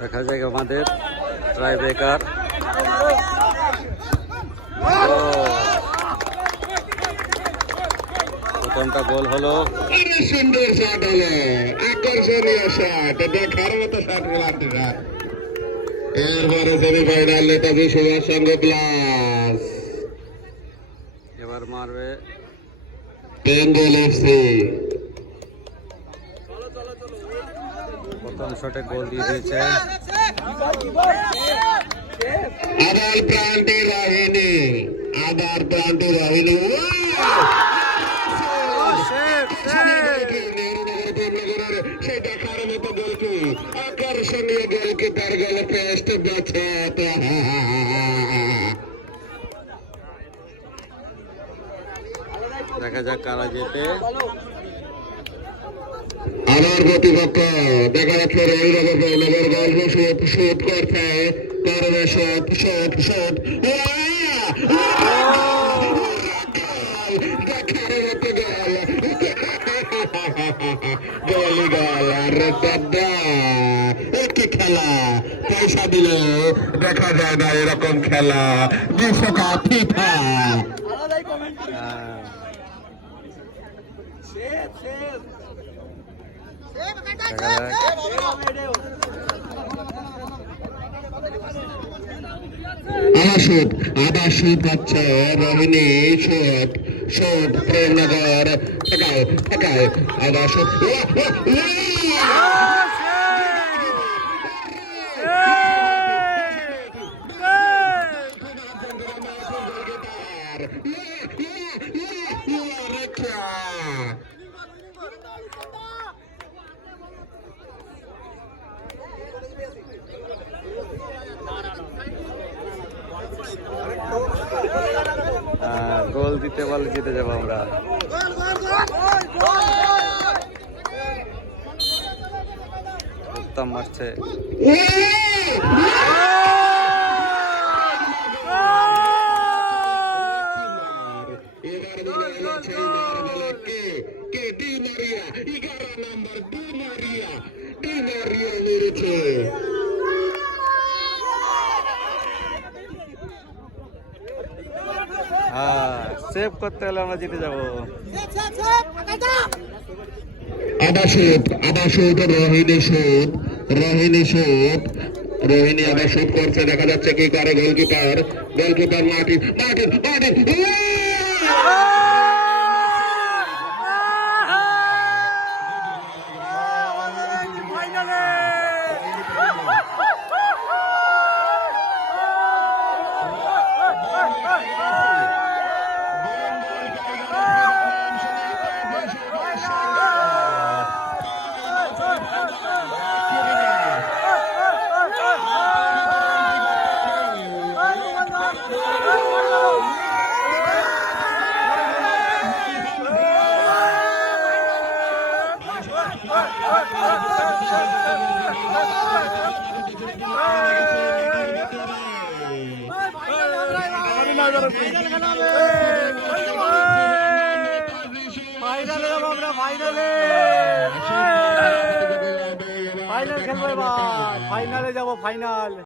দেখা যায় আমাদের ট্রাই ব্রেকার। প্রথমটা গোল হলো। সুন্দর শট হলো, আকর্ষণীয় শট, দেখার মতো শট খেলাতে শট। এরপরে সেমিফাইনাল নেতাজি সুভাষ চন্দ্র প্লাস এবার মারবে বেঙ্গল এফসি। প্রথম শটে গোল দিয়ে দিয়েছে। আবার প্রান্তি রাহিনী, আবার প্রান্তি রাহিনী। সেই দেখার মতো গোলকি, আকর্ষণীয় গোলকি, তার গলে পেস্ট বেছে। দেখা যাক কারা জেতে। আমার প্রতিপক্ষ দেখা যাচ্ছে রবিনগর গল্প শুট করছে, করবে শুট শুট শুট। গোলি গোল, আরে দাদা একটি খেলা, পয়সা দিলে দেখা যায় না এরকম খেলা। বিশ্বকাপ ফিফা। আবার শুট হচ্ছে রোহিণী শুট শুট প্রেমনগর আবার শুট। গোল দিতে পারলে জিতে যাবো আমরা। উত্তম মারছে। সেভ করতে হলে আমরা জিতে যাবো। আবার শুট রোহিণী আবার শুট করছে, দেখা যাচ্ছে কি করে গোলকিপার মার্টিন। ফাইনালে যাবো, ফাইনাল।